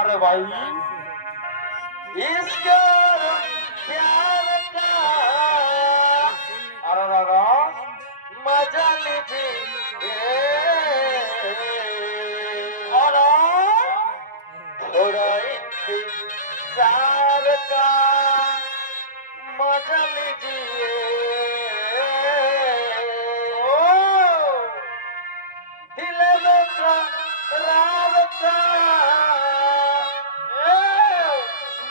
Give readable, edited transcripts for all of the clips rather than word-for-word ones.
अरे भाई इसका प्यार का अरे दादा मजा लीजिए और थोड़ा इंतजार का मजा लीजिए दिल में करार का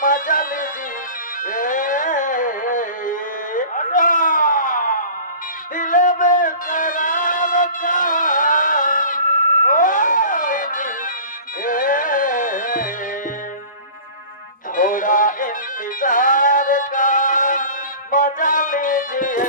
मजा लीजिए दिल में करार का थोड़ा इंतजार का मजा लीजिए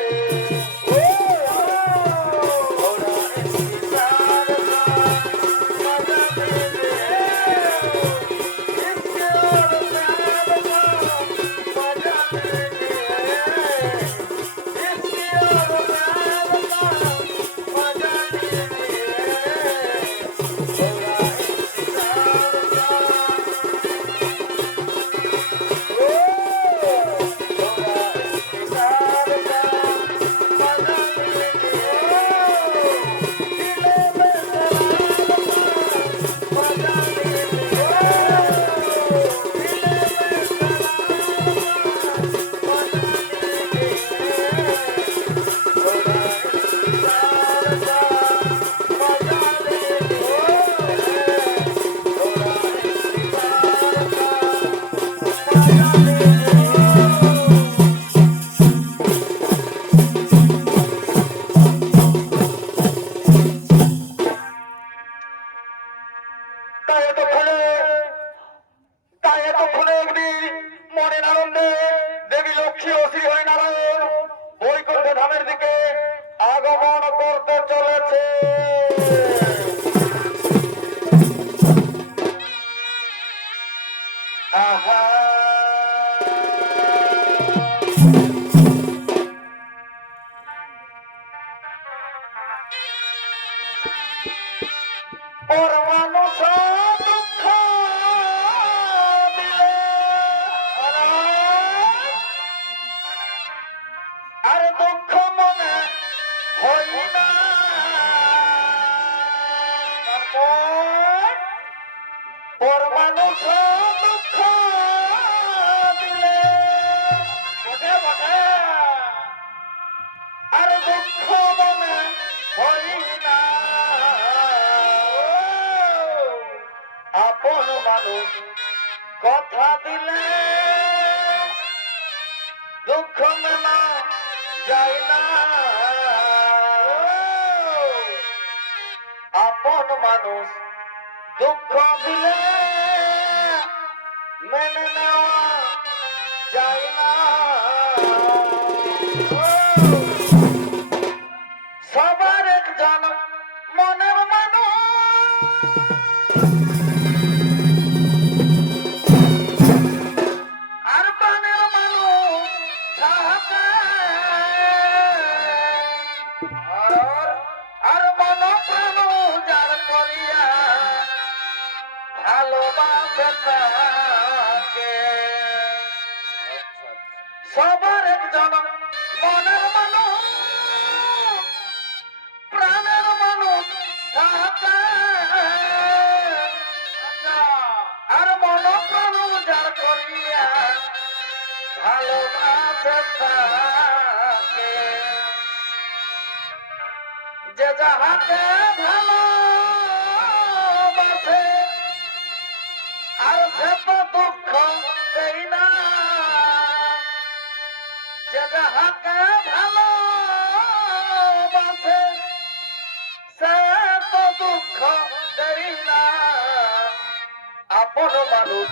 और মানুষ দুঃখ দিলে আর দুঃখ মনে হই না ওর মানুষ দুঃখ দিলে আর দুঃখ মনে হই না আপন মানুষ কথা দিলে দুঃখ মেলা যায় না আপন মানুষ দুঃখ দিলে মেনে নেওয়া যায় না সবার একজন মনের মানুষ আর প্রাণের মানুষ থাকে আর মন প্রাণ যার করিয়া ভালোবাসে তাকে সবার একজন মনের মানুষ প্রাণের মানুষ থাকে আর মন প্রাণ যার করিয়া ভালোবাসে তাকে যে যাহাকে ভালোবাসে আর সে তো দুঃখ দেই না যে যাহাকে ভালোবাসে সে তো দুঃখ দেই না আপন মানুষ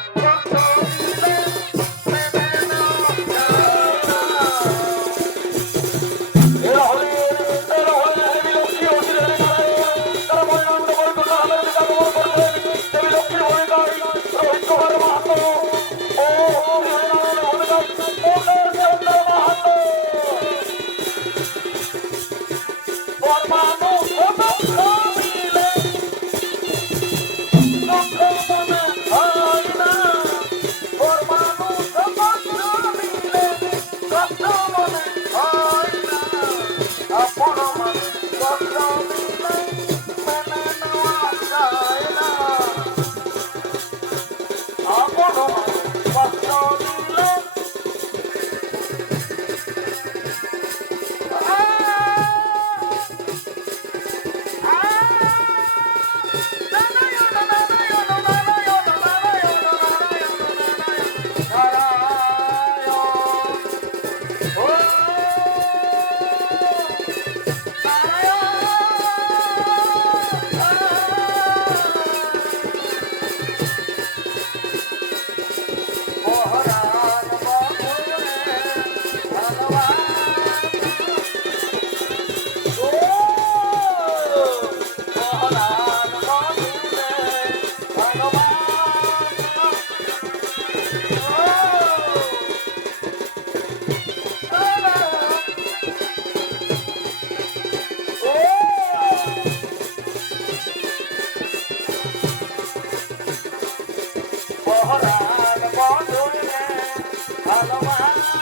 Oh, পরাণ বন্ধুরে ভালোবাসা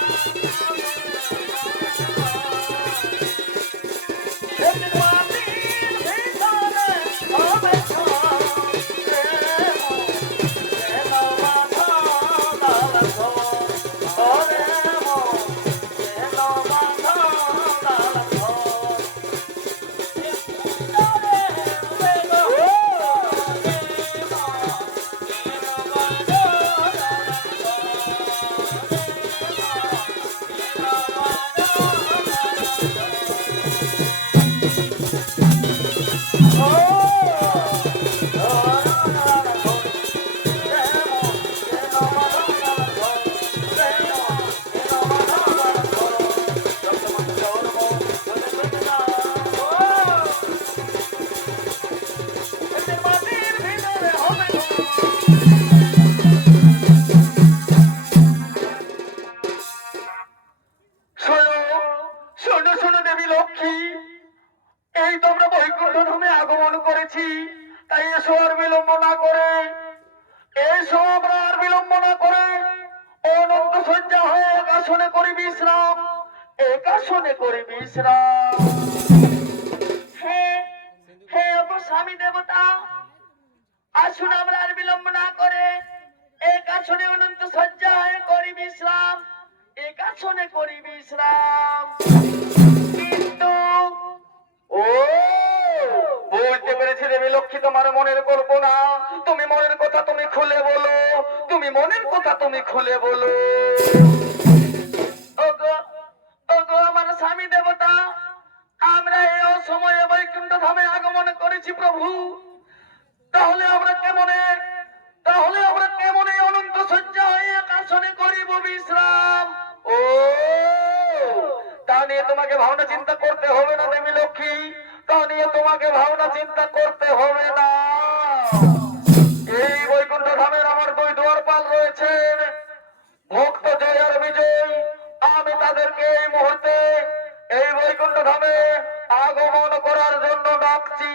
স্বামী দেবতা আসুন আমরা আর বিলম্ব না করে এক আসনে অনন্ত সজ্জায় করি বিশ্রাম এক আসনে করি বিশ্রাম কিন্তু ও বলতে পেরেছি দেবী লক্ষ্মী তোমার মনের কল্পনা তুমি মনের কথা তুমি খুলে বলো তুমি মনের কথা তুমি খুলে বলো ওগো ওগো আমার স্বামী দেবতা আমরা এই অসময়ে বৈকুণ্ঠ ধামে আগমন করেছি প্রভু তাহলে আমরা কেমনে অনন্ত সজ্জা হয়ে আসনে করিব বিশ্রাম ও তা নিয়ে তোমাকে ভাবনা চিন্তা করতে হবে না দেবী লক্ষ্মী তা নিয়ে তোমাকে ভাবনা চিন্তা করতে হবে না এই বৈকুণ্ঠ ধামের আমার দুই দুয়ারপাল রয়েছেন ভক্ত জয় আর বিজয় আমি তাদেরকে এই মুহূর্তে এই বৈকুণ্ঠ ধামে আগমন করার জন্য ডাকছি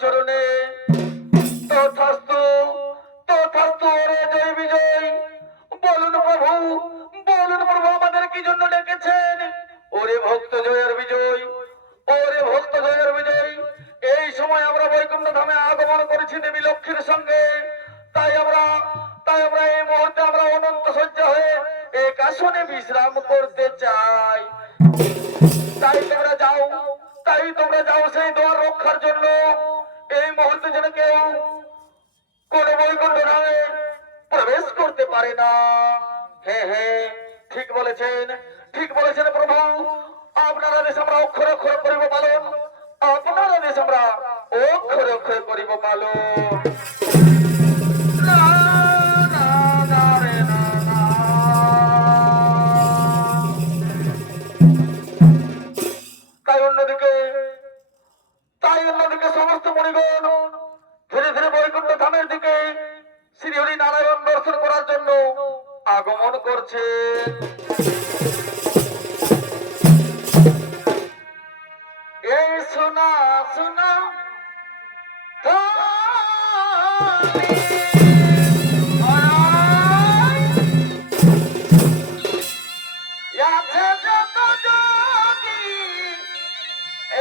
চরণে। তথাস্তু তথাস্তু ওরে জয় বিজয়। বলুন প্রভু, বলুন প্রভু আমাদের কি জন্য ডেকেছেন? ওরে ভক্ত জয়ের বিজয়, ওরে ভক্ত জয়ের বিজয়। এই সময় আমরা বৈকুণ্ঠ ধামে আগমন করেছি দেবী লক্ষ্মীর সঙ্গে। তাই আমরা এই মুহূর্তে আমরা অনন্ত শয্যা হয়ে এক আসনে বিশ্রাম করতে চাই। তাই তোমরা যাও সেই দ্বার রক্ষার জন্য। এই মুহূর্তে যেন কেউ কোন বৈকুণ্ঠ ধামে প্রবেশ করতে পারে না। হ্যাঁ হ্যাঁ, ঠিক বলেছেন, ঠিক বলেছেন প্রভু। আপনার আদেশ আমরা অক্ষর অক্ষর করিব পালন, আপনার আদেশ আমরা অক্ষর অক্ষর করিব পালন। না, না, না রে, না, না। তাই অন্যদিকে সমস্ত মণিগণ ধীরে ধীরে বৈকুণ্ঠ ধামের দিকে শ্রী হরি নারায়ণ দর্শন করার জন্য আগমন করছে। এই শোনা শোনা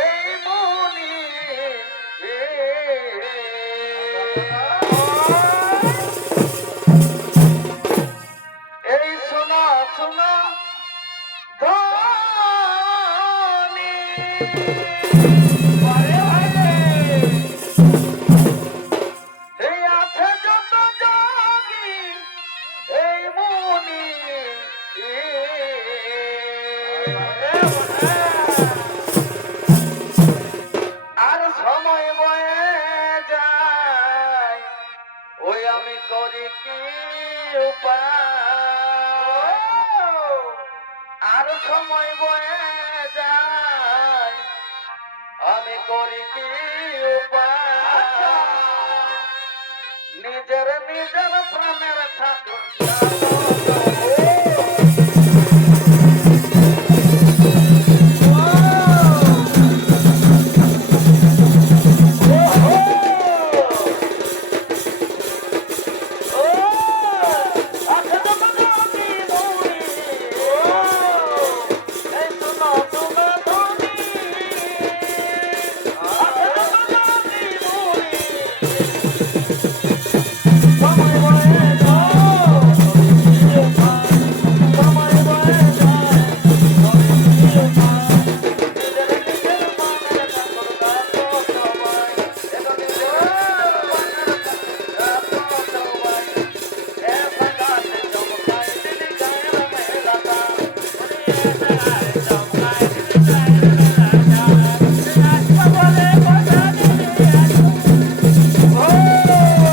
এই মনি এই শোনা শোনা ধ্বনি। এই আছে যত যোগী এই মনি আর সময় বয়ে যায়, ওই আমি করি কি উপায়? আর সময় বয়ে যায়, আমি করি কি উপায়? নিজের নিজের প্রাণের ঠাকুর Oh!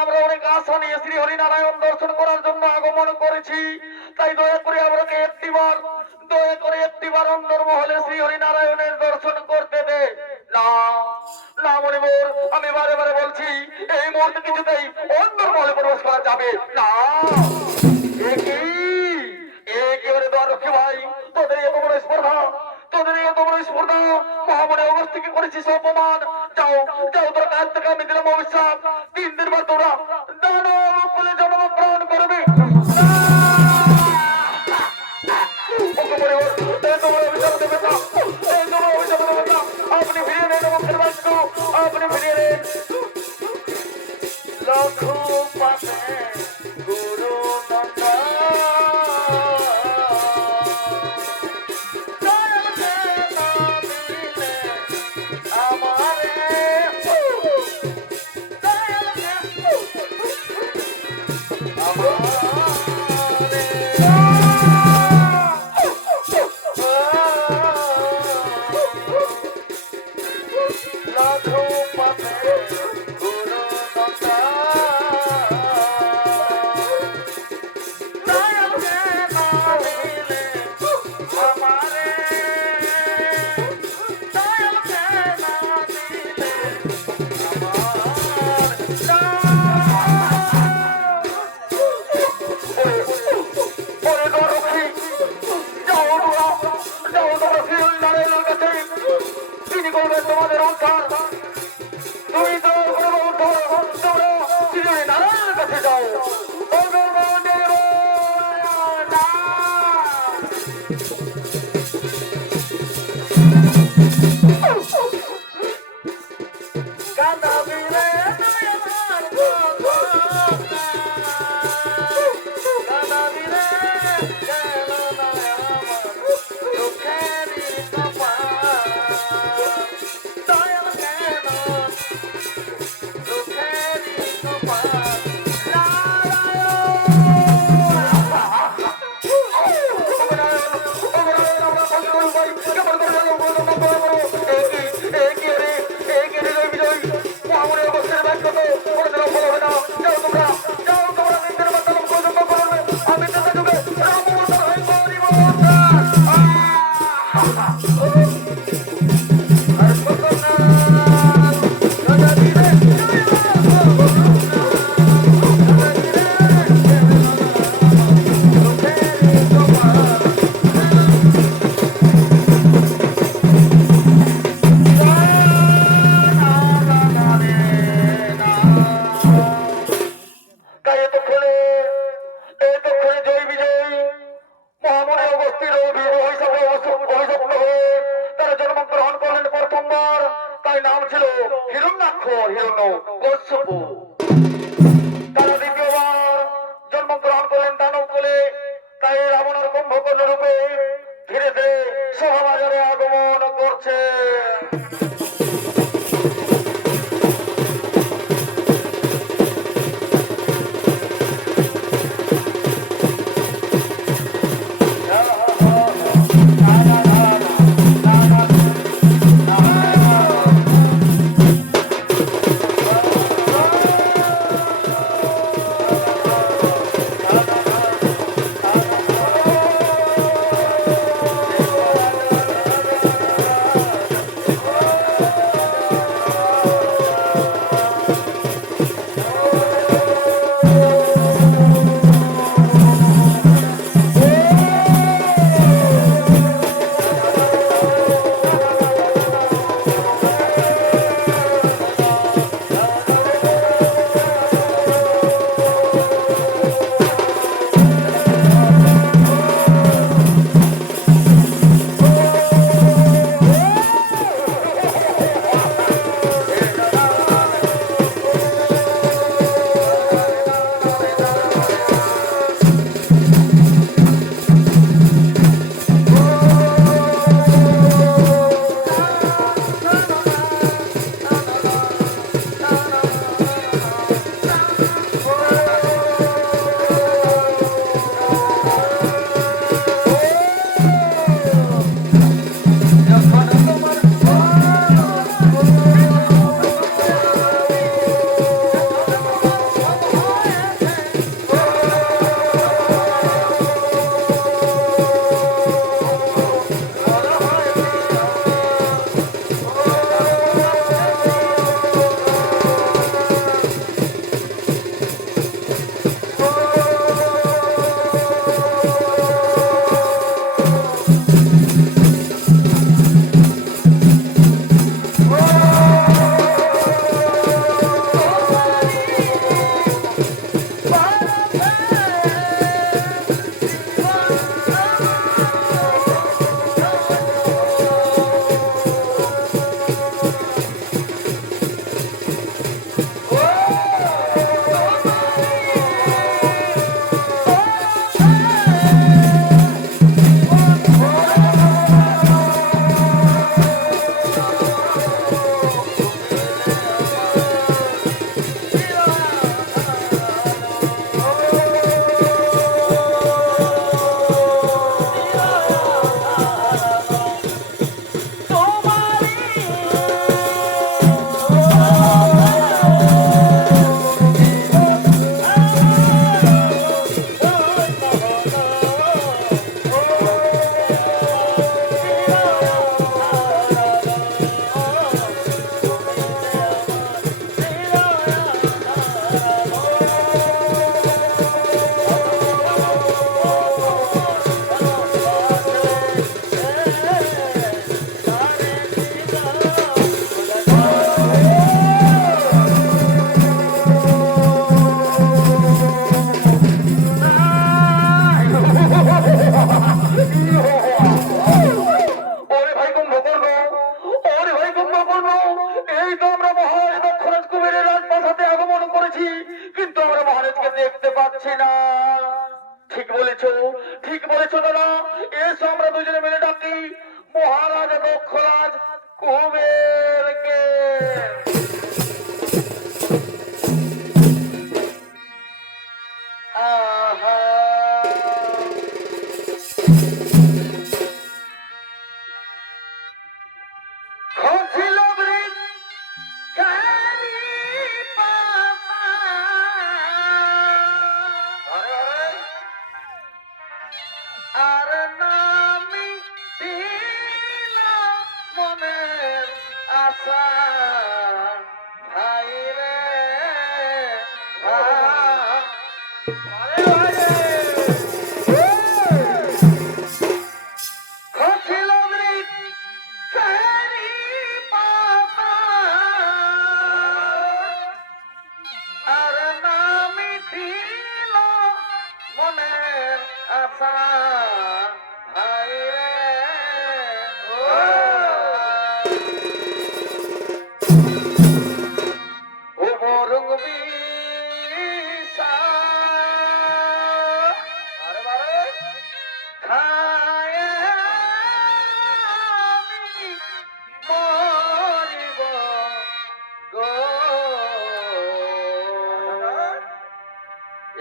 আমরা অনেক আশা নিয়ে শ্রী হরিনারায়ণ দর্শন করার জন্য আগমন করেছি, তাই দয়া করে আমাকে একটিবার অন্দরমহলে শ্রী হরিনারায়ণের দর্শন করতে দে। না না মণিবর, আমি বারে বারে বলছি এই মুহূর্তে কিছুতেই অন্দরমহলে প্রবেশ করা যাবে না। একেবারে দ্বারক্ষী ভাই, তোদের এত বড় স্পর্ধা, মহামনে অবস্থিকে করেছিস অপমান। যাও যাও, তোর কাছ থেকে আমি দিলাম অভিশাপ, 3 দিন বাদ তোরা দানব বলে জন্মগ্রহণ করবে। আপনি ফিরিয়ে নেন মুখের বাক্য, আপনি ফিরিয়ে নেন। লক্ষ্য পাশে গুরু নন্দা তোমাদের উদ্ধার। তুমি তো নারায়ণের কাছে যাও। তারা দ্বিতীয়বার জন্মগ্রহণ করলেন দানব কুলে, তাই রাবণের কুম্ভকর্ণ রূপে সভা বাজারে আগমন করছে।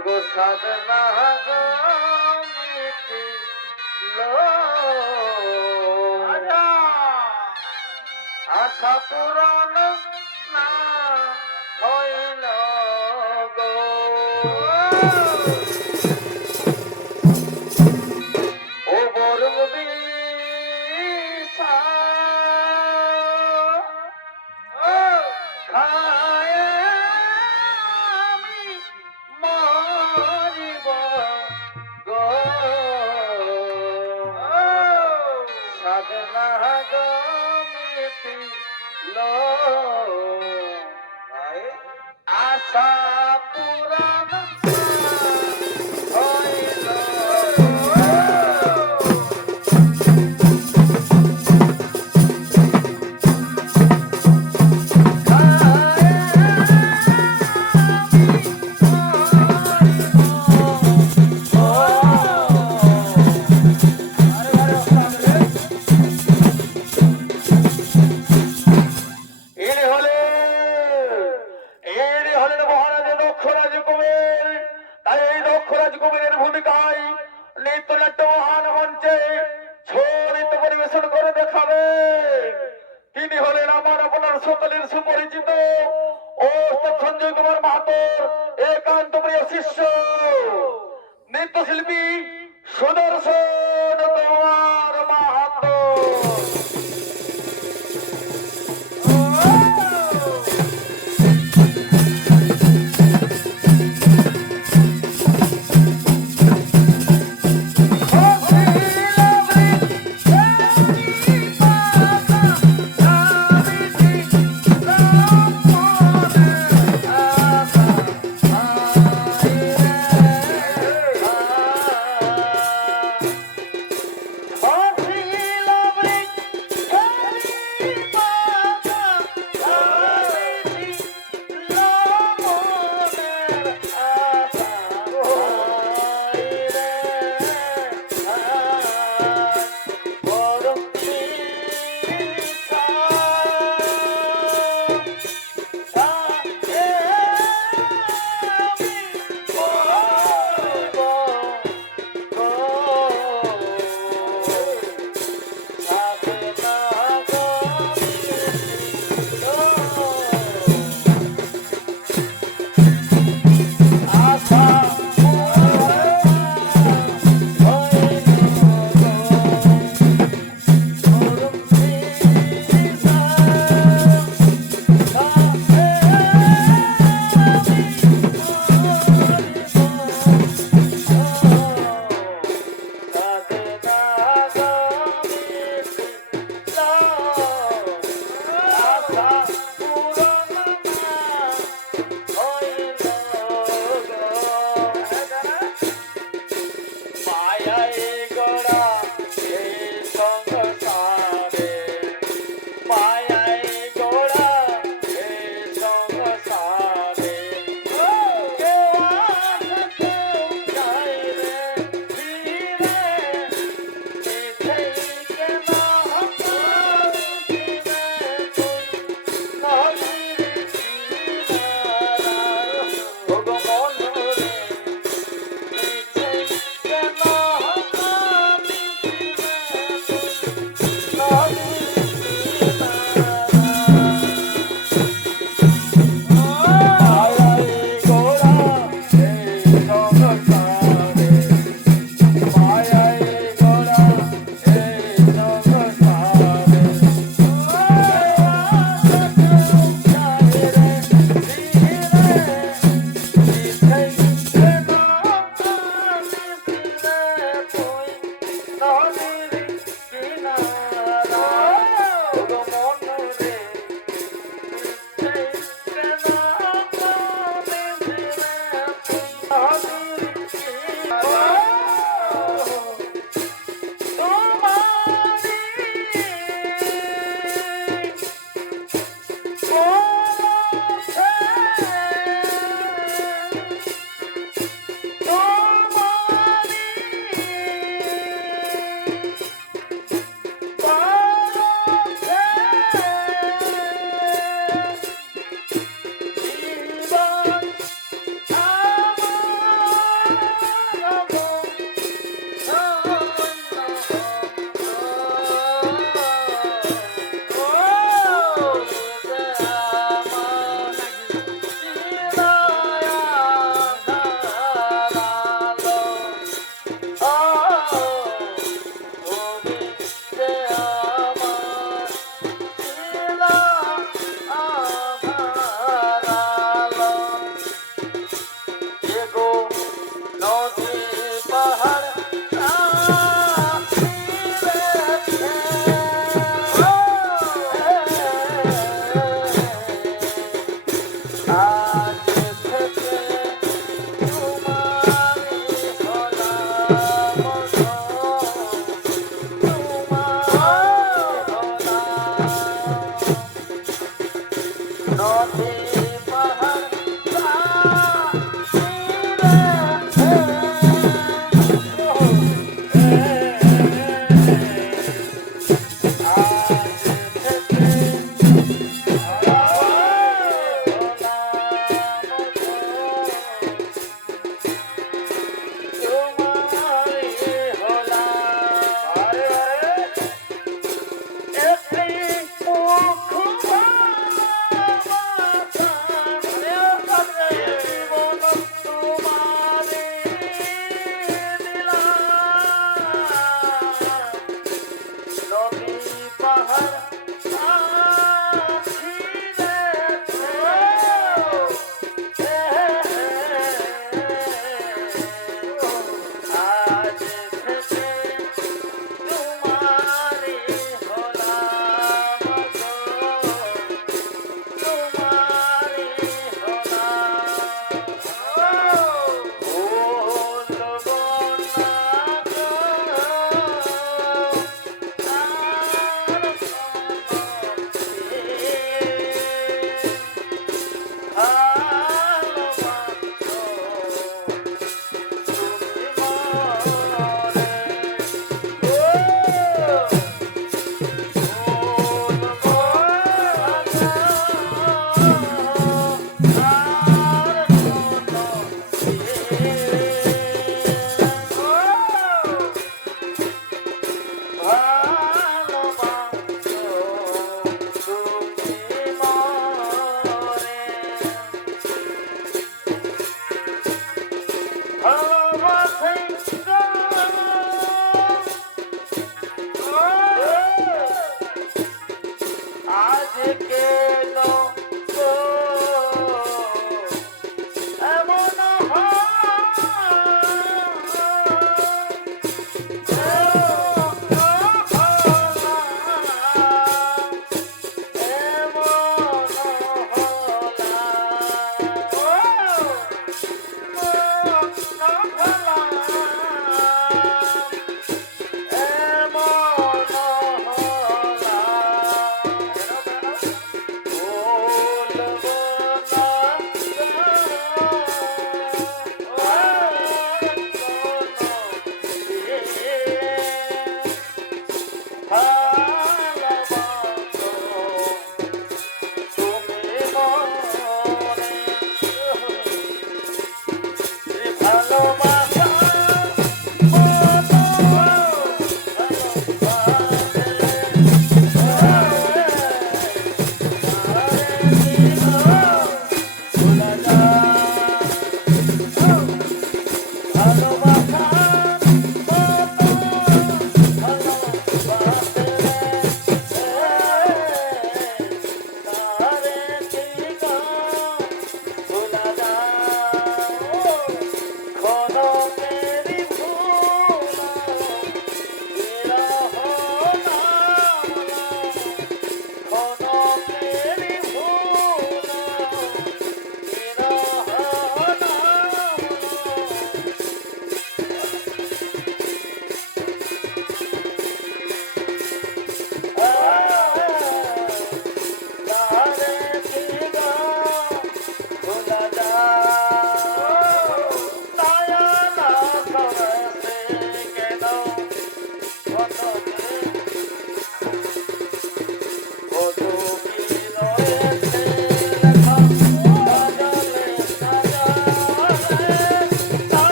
এগো সাধনা গো মিটিল আশা পূরণ না হইল গো ও বরং বিষা খায় আমি মরিব গো সাধনা গো মিটিল আশা পুরাণ হইল এরে হলেন মহারাজ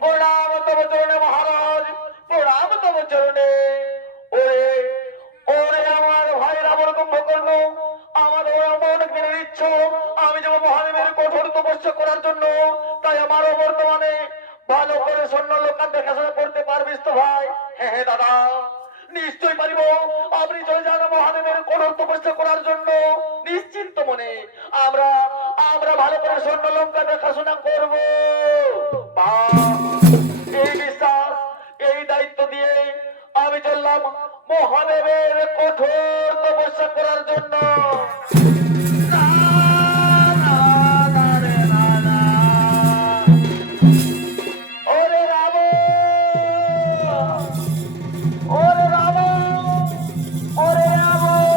প্রণাম তব চরণে মহারাজ, প্রণাম তব চরণে। ওরে ওরে আমার ভাই রাবণ কুম্ভকর্ণ, আমার অমন মেনে নিচ্ছ আমি যাব মহাদেবের কঠোর তপস্যা করার জন্য। তাই আমারও বর্তমানে ভালো করে সৈন্য লোকান দেখাশোনা করতে পারবিস তো ভাই? হ্যাঁ হ্যাঁ দাদা, নিশ্চয়ই পারিব। আপনি চলে যান মহাদেবের কঠোর তপস্যা করার জন্য নিশ্চিন্ত মনে। আমরা আমরা ভালো করে সৈন্য লঙ্কা দেখাশোনা করব। এই বিশ্বাস, এই দায়িত্ব দিয়ে আমি চললাম মহাদেবের কঠোর তপস্যা করার জন্য। না, না, না রে, না, না। ওরে রাবণ, ওরে রাবণ, ওরে রাবণ,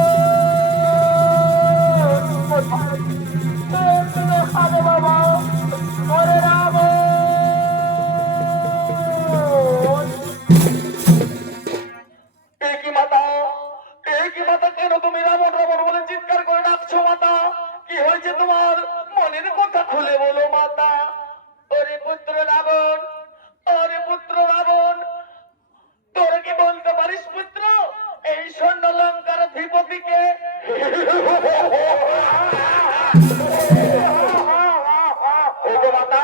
খাবে বাবা, ওরে রাবণ। একই মাতা, একই মাতা, কেন তুমি রাবণ রাবণ বলে চিৎকার করে ডাকছো মাতা? কি হয়েছে তোমার? মনের কথা খুলে বলো মাতা। ওরে পুত্র রাবণ, ওরে পুত্র রাবণ, তোরা কি বলতে পারিস পুত্র এই স্বর্ণ লঙ্কার অধিপতিকে? ওগো মাতা,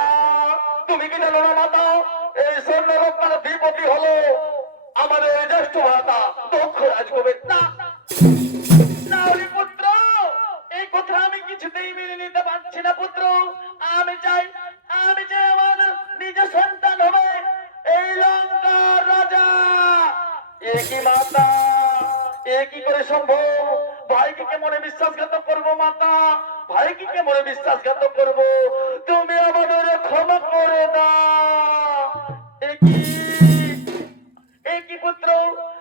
তুমি কি জানো না মাতা, এই স্বর্ণ লঙ্কার অধিপতি হলো আমাদের জ্যেষ্ঠ মাতা দক্ষ রাজকবির। না না ওরে পুত্র, এই কথা আমি কিছুতেই মেনে নিতে পারছি না পুত্র। আমি চাই আমার নিজ সন্তান হবে এই লঙ্কার রাজা। একই মাতা, একই করে সম্ভব? ভাইকে কেমন বিশ্বাসঘাতক করবো মাতা? ভাইকে কেমন বিশ্বাসঘাতক করবো? তুমি আমাদের ক্ষমা করে দাও। একই একই পুত্র,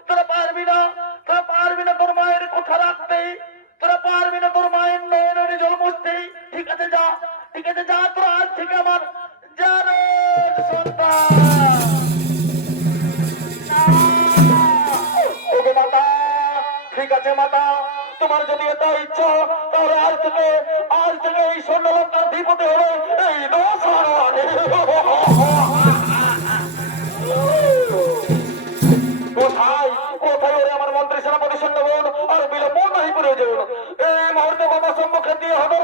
তোরা পারবি না, তোরা পারবি না তোর মায়ের কথা রাখতে, তোরা পারবি না তোর মায়ের নয়নের জল মুছতে। ঠিক আছে যা, ঠিক আছে যা, তোরা আজ থেকে আমার জারজ সন্তান। ওগো মাতা, ঠিক আছে মাতা, তোমার যদি এত ইচ্ছা তাহলে আজ থেকে এই স্বর্ণলঙ্কার অধিপতি হলো এই দশরথ। কোথায় কোথায় ওরে আমার মন্ত্রী সেনাপতি সৈন্যগণ? আর বিলম্ব নাই প্রয়োজন, এই মুহূর্তে বাবা সম্মুখে দিয়ে হবে।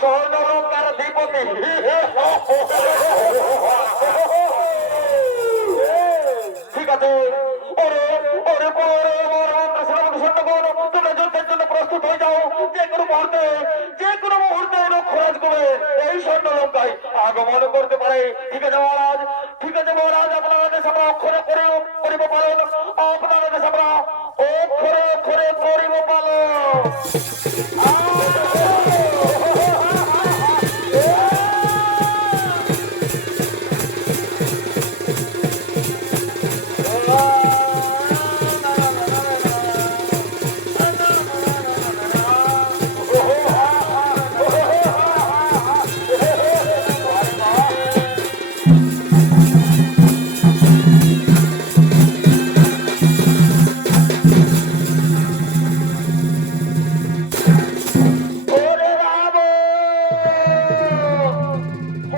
স্বর্ণলঙ্কার অধিপতি। ঠিক আছে, ওরে ওরে পরে আমার মন্ত্র সেনাপতি সৈন্যগণ, তোমরা যুদ্ধের জন্য প্রস্তুত হয়ে যাও। যে কোনো মুহূর্তে লক্ষ্যরাজ করে এই স্বর্ণলঙ্কায় আগমন করতে পারে। ঠিক আছে মহারাজ, ঠিক আছে মহারাজ, আপনার আদেশ আমরা অক্ষরে করে করিব পালন। আপনার আদেশ আমরা অক্ষরে অক্ষরে করিব পালন। ওরে রাম,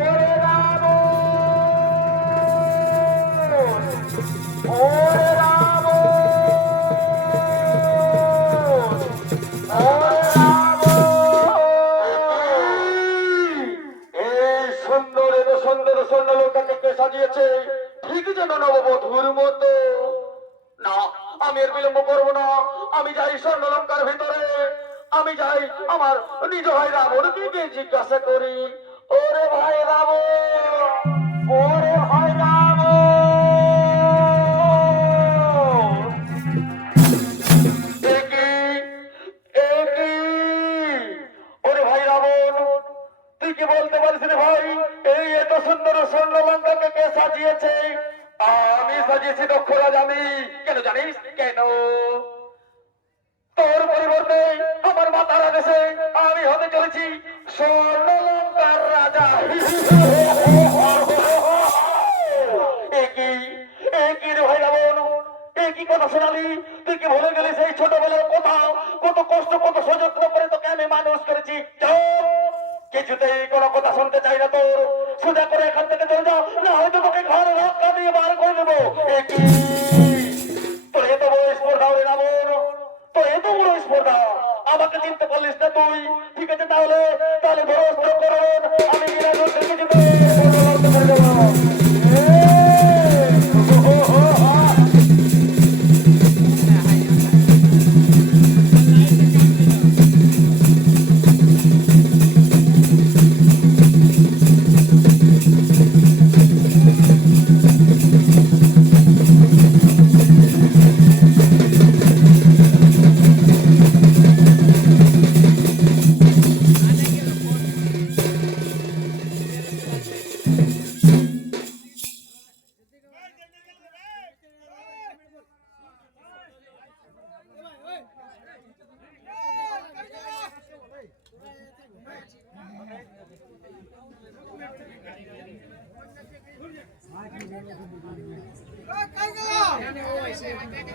ওরে রাম, ওরে রাম, ওরে রাম। এই সুন্দর এত সুন্দর স্বর্ণলঙ্কাকে কে সাজিয়েছে? ঠিক যেন নববধূর মতো। না, আমি এর বিলম্ব করবো না। আমি যাই স্বর্ণলঙ্কার ভিতরে, আমি যাই আমার নিজ ভাই রাবণকে গিয়ে জিজ্ঞাসা করি। ওরে ভাই রাবণ, ওরে ভাই রাবণ, এ কি, এ কি? ওরে ভাই রাবণ, তুই কি বলতে পারিস রে ভাই? এই এত সুন্দর স্বর্ণলঙ্কাকে কে সাজিয়েছে? আমি সাজিয়েছি দক্ষরাজ। আমি কেন জানিস? কেন? তোর পরিবর্তে আমার মাতার আদেশে আমি হতে চলেছি স্বর্ণলঙ্কার রাজা। একই রে ভাই রাবণ, একই কথা শোনালি? তুই কি ভুলে গেলি সেই ছোটবেলার কথা? কত কষ্ট কত সযত্ন করে তোকে আমি মানুষ করেছি। যাও, কিছুতেই কোনো কথা শুনতে চাই না তোর। সোজা করে এখান থেকে চলে যাও, না হয়তো তোকে ঘরে রক্ষা দিয়ে বার করে দেবো। একই তোর এত বড় স্পর্ধা রে রাবণ, তোর এত বড় স্পর্ধা, আমাকে চিনতে পারলিস না তুই? ঠিক আছে, তাহলে তাহলে ভরস্ত করুন, আমি বিরাজন থেকে যেতে করে দেবো।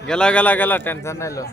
गेला गेला गेला टेन्शन नाही लो